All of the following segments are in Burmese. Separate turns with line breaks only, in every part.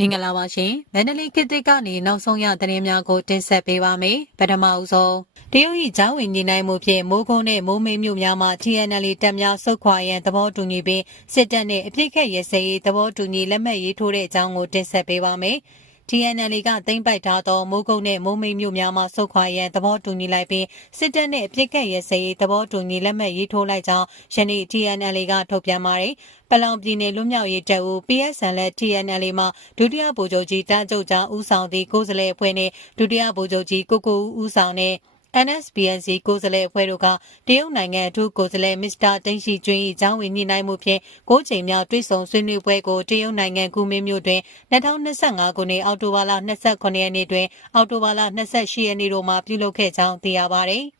မင်္ဂလာပါရှင်မန္တလေးခေတ်ကနေနောက်ဆုံးရသတင်းများကိုတင်ဆက်ပေးပါမယ်ပထမအဆုံး
တရုတ်၏ဂျာဝင်ညီနိုင်မှုဖြင့်မိုးကုန်းနှင့်မိုးမိတ်မြို့များမှ TNL တပ်များစုခွာရန်သဘောတူညီပြီးစစ်တပ်နှင့်အပြစ်ခတ်ရစေရေးသဘောတူညီလက်မှတ်ရေးထိုးတဲ့အကြောင်းကိုတင်ဆက်ပေးပါမယ်။ TNL ကသိမ်းပိုက်ထားသောမိုးကုတ်နှင့်မိုးမိတ်မြို့များမှဆုတ်ခွာရန်သဘောတူညီလိုက်ပြီးစစ်တပ်နှင့်ပြစ်ခတ်ရဲစဲရေးသဘောတူညီလက်မှတ်ရေးထိုးလိုက်ကြောင်းယနေ့ TNL ကထုတ်ပြန်ပါတယ်ပလောင်ပြည်နယ်လွတ်မြောက်ရေးတပ်ဦး PSN နဲ့ TNL မှဒုတိယဗိုလ်ချုပ်ကြီးတန်းကျုပ်ကြားဦးဆောင်သည့်ကိုယ်စားလှယ်အဖွဲ့နှင့်ဒုတိယဗိုလ်ချုပ်ကြီးကိုကိုဦးဦးဆောင်တဲ့ NSBNC ကိုယ်စားလှယ်အဖွဲ့တို့ကတရုတ်နိုင်ငံအထူးကိုယ်စားလှယ်မစ္စတာတိန့်ရှိကျွင်း၏ကျောင်းဝင်ညှိနှိုင်းမှုဖြင့်ကိုးချိန်မြောက်တွေ့ဆုံဆွေးနွေးပွဲကိုတရုတ်နိုင်ငံကူမင်းမြို့တွင်2025ခုနှစ်အောက်တိုဘာလ28ရက်နေ့တွင်အောက်တိုဘာလ28ရက်နေ့တို့မှပြုလုပ်ခဲ့ကြောင်းသိရပါသည်။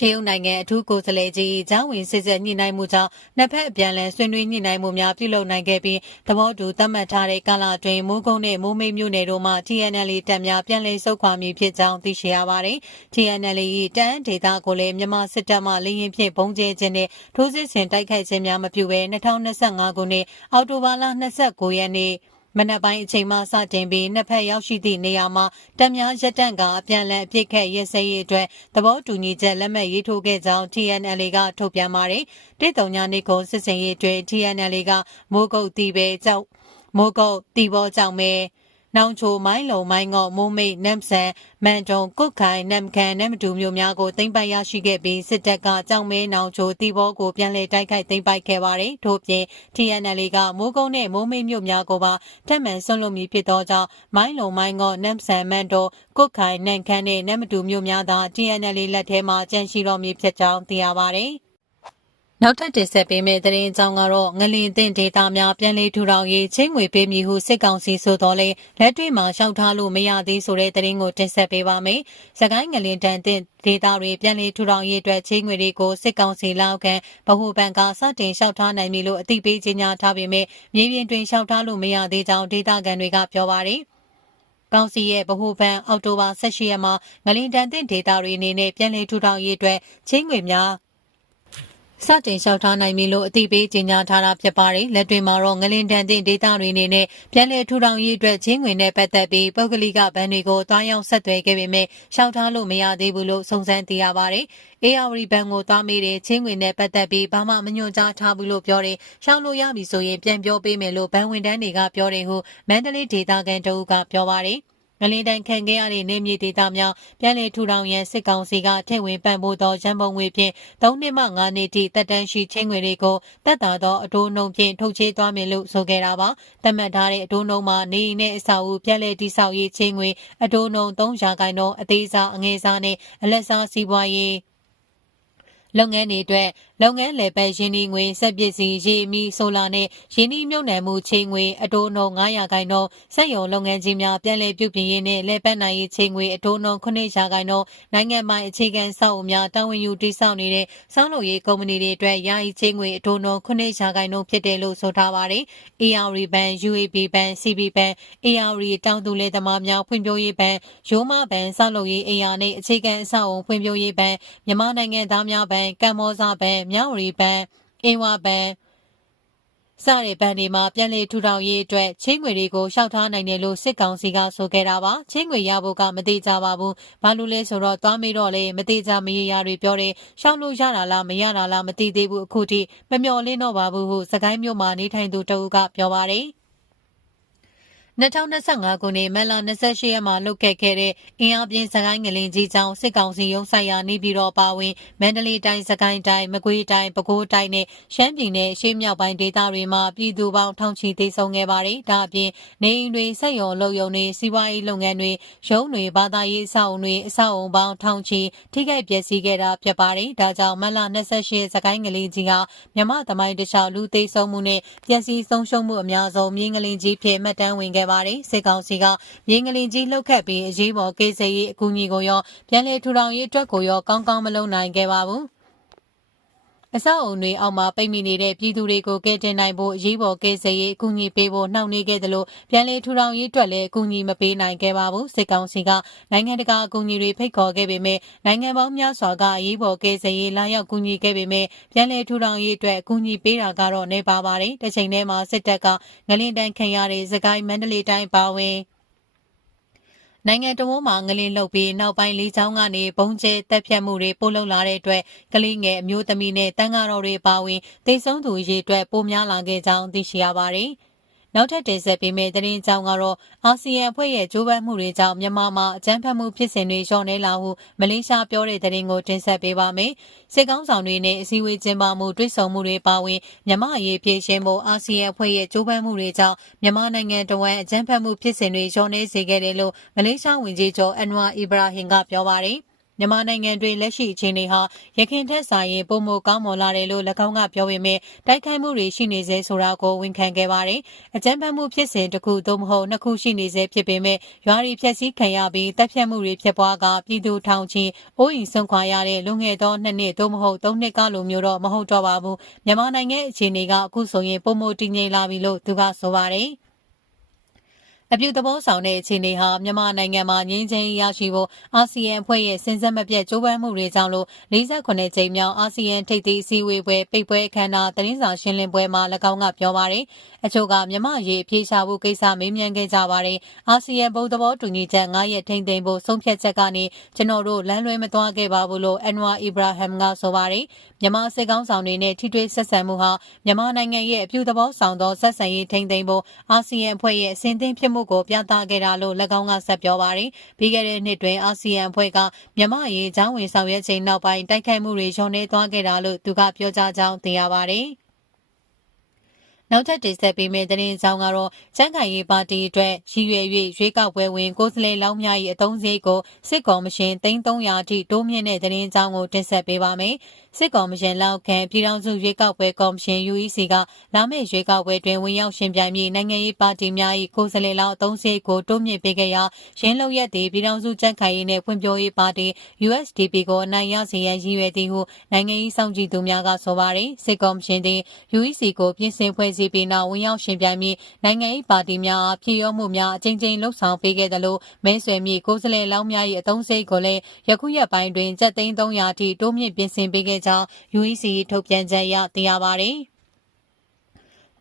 တရုတ်နိုင်ငံအထူးကိုယ်စားလှယ်ကြီးဂျောင်းဝင်စစ်ဆက်ညှိနှိုင်းမှုကြောင့်နှစ်ဖက်အပြန်အလှန်ဆွေးနွေးညှိနှိုင်းမှုများပြုလုပ်နိုင်ခဲ့ပြီးသဘောတူသတ်မှတ်ထားတဲ့ကာလအတွင်းမိုးကုံးနဲ့မိုးမိတ်မြို့နယ်တို့မှ TNL တပ်များပြန်လည်ဆုတ်ခွာမည်ဖြစ်ကြောင်းသိရှိရပါတယ်။ TNL ၏တန်းဒေသကိုလည်းမြန်မာစစ်တပ်မှလေရင်ဖြင့်ဘုံကျဲခြင်းနဲ့ထိုးစစ်ဆင်တိုက်ခိုက်ခြင်းများမပြုဘဲ2025ခုနှစ်အောက်တိုဘာလ29ရက်နေ့မနက်ပိုင်းအချိန်မှစတင်ပြီးနှစ်ဖက်ရောက်ရှိသည့်နေရာမှာတပ်များရပ်တန့်ကအပြန်အလှန်အပြစ်ခတ်ရဲစဲရေးအတွက်သဘောတူညီချက်လက်မှတ်ရေးထိုးခဲ့ကြောင်း TNLA ကထုတ်ပြန်ပါတယ်။တိတုံညာနေကိုစစ်စင်ရေးအတွက် TNLA ကမိုးကုတ်တီပဲကြောက်မိုးကုတ်တီဘောကြောင့်ပဲနောင်ချိုမိုင်းလုံမိုင်းငေါမိုးမိတ်နမ်ဆန်မန်တုံကုတ်ခိုင်နမ်ခန်နမ်မတူမြို့များကိုသိမ်းပိုက်ရရှိခဲ့ပြီးစစ်တပ်ကကြောင်မဲနောင်ချိုတီဘောကိုပြန်လည်တိုက်ခိုက်သိမ်းပိုက်ခဲ့ပါတယ်။ထို့ပြင် TNL ကမိုးကုန်းနဲ့မိုးမိတ်မြို့များကိုပါထက်မှန်ဆွန့်လွတ်မည်ဖြစ်သောကြောင့်မိုင်းလုံမိုင်းငေါနမ်ဆန်မန်တုံကုတ်ခိုင်နမ်ခန်နဲ့နမ်မတူမြို့များသာ TNL လက်ထဲမှာကျန်ရှိတော်မူဖြစ်ကြောင်းသိရပါတယ်။
နောက်ထပ်တင်ဆက်ပေးမယ့်သတင်းအကြောင်းကတော့ငလင်တင်ဒေတာများပြန်လည်ထူထောင်ရေးချင်းငွေပေးမည်ဟုစစ်ကောင်စီဆိုတော်လဲလက်တွေ့မှာရှောက်ထားလို့မရသေးဆိုတဲ့သတင်းကိုတင်ဆက်ပေးပါမယ်။သကိုင်းငလင်တန်တင်ဒေတာတွေပြန်လည်ထူထောင်ရေးအတွက်ချင်းငွေတွေကိုစစ်ကောင်စီလောက်ကန်ဗဟိုဘဏ်ကစတင်ရှောက်ထားနိုင်ပြီလို့အသိပေးကြေညာထားပေမဲ့မြေပြင်တွင်ရှောက်ထားလို့မရသေးကြောင်းဒေတာကန်တွေကပြောပါရယ်။ကောင်စီရဲ့ဗဟိုဘဏ်အောက်တိုဘာ18ရက်မှာငလင်တန်တဲ့ဒေတာတွေအနေနဲ့ပြန်လည်ထူထောင်ရေးအတွက်ချင်းငွေများစတင်လျှောက်ထားနိုင်ပြီလို့အသိပေးကြေညာထားတာဖြစ်ပါတယ်လက်တွင်မှာတော့ငလင်တန်တင်ဒေတာတွေအနေနဲ့ပြန်လည်ထူထောင်ရေးအတွက်ချင်းငွေနဲ့ပတ်သက်ပြီးပုဂ္ဂလိကဘဏ်တွေကိုတွားရောက်ဆက်သွယ်ခဲ့ပေမဲ့လျှောက်ထားလို့မရသေးဘူးလို့စုံစမ်းသိရပါတယ်အေယာဝတီဘဏ်ကိုတွားမိတဲ့ချင်းငွေနဲ့ပတ်သက်ပြီးဘာမှမညွှန်ကြားထားဘူးလို့ပြောတယ်လျှောက်လို့ရပြီဆိုရင်ပြန်ပြောပေးမယ်လို့ဘဏ်ဝန်ထမ်းတွေကပြောတယ်ဟုမန္တလေးဒေတာကန်တအုပ်ကပြောပါတယ်။။ငလင်းတိုင်းခံခဲ့ရတဲ့နေမြေဒေသများပြန်လည်ထူထောင်ရန်စစ်ကောင်စီကထည့်ဝင်ပံ့ပိုးသောရန်ပုံငွေဖြင့်၃နှစ်မှ၅နှစ်ထိတက်တန်းရှိချင်းငွေတွေကိုတက်တာသောအတိုးနှုံဖြင့်ထုတ်ချေးသွားမယ်လို့ဆိုခဲ့တာပါ။တတ်မှတ်ထားတဲ့အတိုးနှုံမှာနေအိမ်နဲ့အဆောက်အဦပြန်လည်တည်ဆောက်ရေးချင်းငွေအတိုးနှုံ၃ရာခိုင်နှုန်းအသေးစားအငယ်စားနဲ့အလက်စားစီးပွားရေးလုပ်ငန်းတွေအတွက်လုပ်ငန်းလည်ပတ်ရင်းနှီးငွေစက်ပစ္စည်းရေအမီဆိုလာနဲ့ရင်းနှီးမြုပ်နှံမှုချိန်ငွေအတိုးနှုန်း900ခိုင်နှုန်းစက်ရုံလုပ်ငန်းကြီးများပြန်လည်ပြုပြင်ရေးနဲ့လည်ပတ်နိုင်ရေးချိန်ငွေအတိုးနှုန်း900ခိုင်နှုန်းနိုင်ငံပိုင်အခြေခံစောက်အများတာဝန်ယူတည်ဆောက်နေတဲ့စောင်းလုပ်ရေးကုမ္ပဏီတွေအတွက်ယာယီချိန်ငွေအတိုးနှုန်း900ခိုင်နှုန်းဖြစ်တယ်လို့ဆိုထားပါတယ်။ ARB ဘဏ် UAB ဘဏ် CB ဘဏ် ARB တောင်သူလယ်သမားများဖွံ့ဖြိုးရေးဘဏ်ရိုးမဘဏ်စောင်းလုပ်ရေးအရာနဲ့အခြေခံအဆောက်အုံဖွံ့ဖြိုးရေးဘဏ်မြန်မာနိုင်ငံသားများဘဏ်ကမ္ဘောဇဘဏ်မြောင်းရီဘန်အင်ဝါဘန်စတဲ့ဘန်တွေမှာပြန်လည်ထူထောင်ရေးအတွက်ချင်းငွေတွေကိုရှောက်ထားနိုင်တယ်လို့စစ်ကောင်စီကဆိုခဲ့တာပါချင်းငွေရဖို့ကမတိကြပါဘူးဘာလို့လဲဆိုတော့သွားမေးတော့လေမတိကြမရေရာတွေပြောတယ်ရှောက်လို့ရတာလားမရတာလားမတိသေးဘူးအခုထိမမျော်လင့်တော့ပါဘူးဟုစကိုင်းမြို့မှာနေထိုင်သူတအုပ်ကပြောပါတယ်2025ခုနှစ်မတ်လ28ရက်မှာလုတ်ခဲ့ခဲ့တဲ့အင်အားပြင်းစကိုင်းငလင်ကြီးကြောင့်စစ်ကောင်စီရုံးဆိုင်ရာနေပြည်တော်ပါဝင်မန္တလေးတိုင်းစကိုင်းတိုင်းမကွေးတိုင်းပဲခူးတိုင်းနဲ့ရှမ်းပြည်နယ်ရှေ့မြောက်ပိုင်းဒေသတွေမှာပြည်သူပေါင်းထောင်ချီသေဆုံးခဲ့ပါတယ်။ဒါအပြင်နေအိမ်တွေစက်ရုံလုပ်ရုံတွေစီးပွားရေးလုပ်ငန်းတွေရုံးတွေဘာသာရေးအဆောက်အုံတွေအဆောက်အုံပေါင်းထောင်ချီထိခိုက်ပျက်စီးခဲ့တာဖြစ်ပါတယ်။ဒါကြောင့်မတ်လ28ရက်စကိုင်းငလင်ကြီးကမြမသမိုင်းတခြားလူသေဆုံးမှုနဲ့ပျက်စီးဆုံးရှုံးမှုအများဆုံးမြင်းငလင်ကြီးဖြစ်မှတ်တမ်းဝင်ခဲ့ခဲ့ပါတယ်။စစ်ကောင်စီကမြင်းကလင်ကြီးလှုပ်ခတ်ပြီးအရေးပေါ်ကိစ္စရေးအကူအညီကိုရောပြန်လည်ထူထောင်ရေးအတွက်ကိုရောကောင်းကောင်းမလုပ်နိုင်ခဲ့ပါဘူးအဆောက်အုံတွေအောက်မှာပိတ်မိနေတဲ့ပြည်သူတွေကိုကယ်တင်နိုင်ဖို့အရေးပေါ်ကယ်ဆယ်ရေးအကူအညီပေးဖို့နှောင့်နှေးခဲ့သလိုပြန်လည်ထူထောင်ရေးအတွက်လည်းအကူအညီမပေးနိုင်ခဲ့ပါဘူးစစ်ကောင်စီကနိုင်ငံတကာအကူအညီတွေဖိတ်ခေါ်ခဲ့ပေမဲ့နိုင်ငံပေါင်းများစွာကအရေးပေါ်ကယ်ဆယ်ရေးလာရောက်ကူညီခဲ့ပေမဲ့ပြန်လည်ထူထောင်ရေးအတွက်အကူအညီပေးတာကတော့နေပါပါတယ်တစ်ချိန်တည်းမှာစစ်တပ်ကငလင်တိုင်ခံရတဲ့စကိုင်းမန္တလေးတိုင်းပါဝင်နိုင်ငံတော်မှာငလင်လုတ်ပြီးနောက်ပိုင်းလေးချောင်းကနေဘုံကျဲတက်ဖြတ်မှုတွေပို့လုပ်လာတဲ့အတွက်ကလေးငယ်အမျိုးသမီးနဲ့တန်ဃာတော်တွေပါဝင်တိတ်ဆုံးသူရေအတွက်ပိုများလာခဲ့ကြောင်းသိရှိရပါတယ်။နောက်ထပ်တင်ဆက်ပေးမယ့်သတင်းအကြောင်းကတော့အာဆီယံအဖွဲ့ရဲ့ကြိုးပမ်းမှုတွေကြောင့်မြန်မာမှာအကြမ်းဖက်မှုဖြစ်စဉ်တွေလျော့နေလာဟုမလေးရှားပြောတဲ့သတင်းကိုတင်ဆက်ပေးပါမယ်။စစ်ကောင်းဆောင်တွေနဲ့အစည်းအဝေးကျင်းပမှုတွေ့ဆုံမှုတွေပါဝင်မြန်မာအရေးပြေရှင်းဖို့အာဆီယံအဖွဲ့ရဲ့ကြိုးပမ်းမှုတွေကြောင့်မြန်မာနိုင်ငံတဝန်းအကြမ်းဖက်မှုဖြစ်စဉ်တွေလျော့နေစေခဲ့တယ်လို့မလေးရှားဝန်ကြီးချုပ်အန်ဝါအီဘရာဟင်ကပြောပါတယ်။မြန်မာနိုင်ငံတွင်လက်ရှိအခြေအနေဟာရခင်ထက်စာရင်ပုံမကောင်းမွန်လာတယ်လို့၎င်းကပြောပေမဲ့တိုက်ခိုက်မှုတွေရှိနေစေဆိုတာကိုဝန်ခံခဲ့ပါတယ်။အကြမ်းဖက်မှုဖြစ်စဉ်တစ်ခုသို့မဟုတ်နှစ်ခုရှိနေစေဖြစ်ပေမဲ့ရွာတွေဖျက်ဆီးခံရပြီးတပ်ဖြတ်မှုတွေဖြစ်ပွားကပြည်သူထောင်ချင်းအိုးအိမ်ဆုံးခွာရတဲ့လွန်ခဲ့သောနှစ်နှစ်သို့မဟုတ်သုံးနှစ်ကလိုမျိုးတော့မဟုတ်တော့ပါဘူး။မြန်မာနိုင်ငံအခြေအနေကအခုဆိုရင်ပုံမတည်ငြိမ်လာပြီလို့သူကဆိုပါတယ်။အပြုသဘောဆောင်တဲ့အခြေအနေဟာမြန်မာနိုင်ငံမှာငြိမ်းချမ်းရေးရရှိဖို့အာဆီယံအဖွဲ့ရဲ့စဉ်ဆက်မပြတ်ကြိုးပမ်းမှုတွေကြောင့်လို့48ကြိမ်မြောက်အာဆီယံထိပ်သီးအစည်းအဝေးပွဲပိတ်ပွဲအခမ်းအနားသတင်းစာရှင်းလင်းပွဲမှာ၎င်းကပြောပါတယ်။အချို့ကမြန်မာရေးအပြေရှားဖို့ကိစ္စမေးမြန်းခဲ့ကြပါတယ်။အာဆီယံဘုံသဘောတူညီချက်9ရက်ထိမ့်သိမ်းဖို့ဆုံးဖြတ်ချက်ကနေကျွန်တော်တို့လမ်းလွဲမသွားခဲ့ပါဘူးလို့အန်ဝါအီဘရာဟမ်ကဆိုပါတယ်။မြန်မာစစ်ကောင်းဆောင်တွေနဲ့ထိတွေ့ဆက်ဆံမှုဟာမြန်မာနိုင်ငံရဲ့အပြုသဘောဆောင်သောဆက်ဆံရေးထိမ့်သိမ်းဖို့အာဆီယံအဖွဲ့ရဲ့အစဉ်အသင်းဖြစ်မှုကိုပြသခဲ့တာလို့၎င်းကဆက်ပြောပါရယ်ပြီးခဲ့တဲ့နှစ်တွင်အာဆီယံအဖွဲ့ကမြမရေးချောင်းဝင်ဆောင်ရွက်ချိန်နောက်ပိုင်းတိုက်ခိုက်မှုတွေညှော်နေသွားခဲ့တာလို့သူကပြောကြားကြောင်းသိရပါရယ်နောက်ထပ်တင်ဆက်ပေးမယ့်သတင်းဆောင်ကတော့ကျန်းခိုင်ရေးပါတီအတွက်ရည်ရွယ်၍ရွေးကောက်ပွဲဝင်ကိုယ်စားလှယ်လောင်းများ၏အသုံးစရိတ်ကိုစစ်ကော်မရှင်3300အထိတိုးမြင့်တဲ့သတင်းဆောင်ကိုတင်ဆက်ပေးပါမယ်။စစ်ကော်မရှင်လောက်ခံပြည်ထောင်စုရွေးကောက်ပွဲကော်မရှင် UEC ကလာမယ့်ရွေးကောက်ပွဲတွင်ဝင်ရောက်ရှင်ပြိုင်မည့်နိုင်ငံရေးပါတီများ၏ကိုယ်စားလှယ်လောင်းအသုံးစရိတ်ကိုတိုးမြင့်ပေးခဲ့ရာရင်းလုံရက်သည်ပြည်ထောင်စုကျန်းခိုင်ရေးနှင့်ဖွံ့ဖြိုးရေးပါတီ USDP ကိုအနိုင်ရစေရန်ရည်ရွယ်သည်ဟုနိုင်ငံရေးစောင့်ကြည့်သူများကဆိုပါရယ်စစ်ကော်မရှင်သည် UEC ကိုပြင်ဆင်ဖွဲ့စည်း NCP နောက်ဝင်ရောက်ရှင်ပြိုင်ပြီးနိုင်ငံရေးပါတီများအားပြည်ရောမှုများအကြိမ်ကြိမ်လှုပ်ဆောင်ပေးခဲ့သလိုမဲဆွယ်မြေကိုယ်စားလှယ်လောင်းများ၏အသုံးစရိတ်ကိုလည်းယခုရက်ပိုင်းတွင်ကျပ်သိန်း300အထိတိုးမြင့်ပြင်ဆင်ပေးခဲ့ကြောင်း UEC ထုတ်ပြန်ချက်အရသိရပါသည်။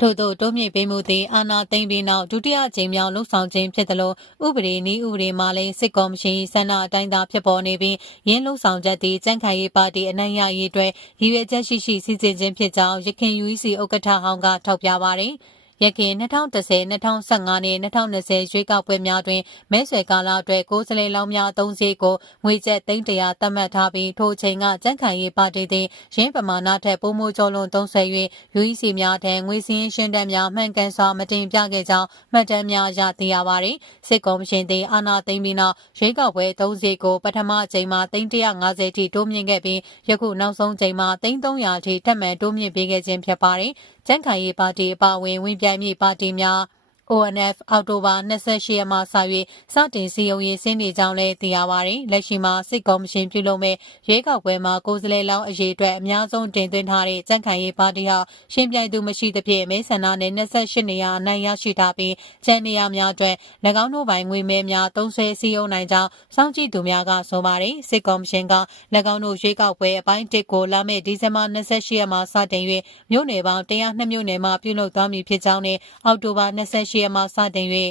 ထို့သောတိုးမြင့်ပေးမှုသည်အာဏာသိမ်းပြီးနောက်ဒုတိယကြိမ်မြောက်လှုပ်ဆောင်ခြင်းဖြစ်သလိုဥပဒေနည်းဥပဒေမှလည်းစစ်ကော်မရှင်ဆန္ဒအတိုင်းသာဖြစ်ပေါ်နေပြီးရင်းလှုပ်ဆောင်ချက်သည်ကြံ့ခိုင်ရေးပါတီအနိုင်ရရေးအတွက်ရည်ရွယ်ချက်ရှိရှိစီစဉ်ခြင်းဖြစ်ကြောင်းရခင် UEC ဥက္ကဋ္ဌဟောင်းကထောက်ပြပါရယ်။ယခင်2010 2015နဲ့2020ရွေးကောက်ပွဲများတွင်မဲဆွယ်ကာလအတွက်ကိုယ်စားလှယ်လောင်းများအသုံးစည်းကိုငွေကျပ်300သတ်မှတ်ထားပြီးထိုအချိန်ကကြန့်ခိုင်ရေးပါတီသည်ရင်းပမာဏထက်ပိုမိုကျော်လွန်သုံးဆွဲ၍ UEC များထံငွေစည်းရှင်းတမ်းများမှန်ကန်စွာမတင်ပြခဲ့ကြောင်းမှတ်တမ်းများအရသိရပါသည်စစ်ကော်မရှင်သည်အာဏာသိမ်းပြီးနောက်ရွေးကောက်ပွဲအသုံးစည်းကိုပထမအချိန်မှာ350ထိတိုးမြင့်ခဲ့ပြီးယခုနောက်ဆုံးချိန်မှာ300အထိထပ်မံတိုးမြင့်ပေးခဲ့ခြင်းဖြစ်ပါတယ်ကြံ့ခိုင်ရေးပါတီအပါအဝင်ဝင်ပြိုင်မည့်ပါတီများ ONF အောက်တိုဘာ28ရက်မှစ၍စတင်စည်းရုံးရေးဆင်းနေကြောင်းလည်းသိရပါတယ်။လက်ရှိမှာစစ်ကော်မရှင်ပြုလုပ်မဲ့ရွေးကောက်ပွဲမှာကိုယ်စားလှယ်လောင်းအရေးအတွက်အများဆုံးတင်သွင်းထားတဲ့စံခံရေးပါတီဟာရှင်းပြိုင်သူမရှိသဖြင့်မဲဆန္ဒနယ်28နေရာအနိုင်ရရှိထားပြီးကျန်နေရာများအတွက်၎င်းတို့ပိုင်ငွေမဲများသုံးဆွဲစည်းရုံးနိုင်ကြောင်းစောင့်ကြည့်သူများကဆိုပါတယ်။စစ်ကော်မရှင်က၎င်းတို့ရွေးကောက်ပွဲအပိုင်း1ကိုလာမယ့်ဒီဇင်ဘာ28ရက်မှာစတင်၍မြို့နယ်ပေါင်း102မြို့နယ်မှာပြုလုပ်သွားမည်ဖြစ်ကြောင်းနဲ့အောက်တိုဘာ28၈ရက်မှစတင်၍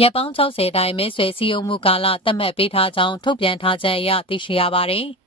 ရက်ပေါင်း60တိုင်မဲဆွယ်စည်းရုံးမှုကာလသတ်မှတ်ပေးထားကြောင်း ထုတ်ပြန်ထားချက်အရသိရှိရပါသည်။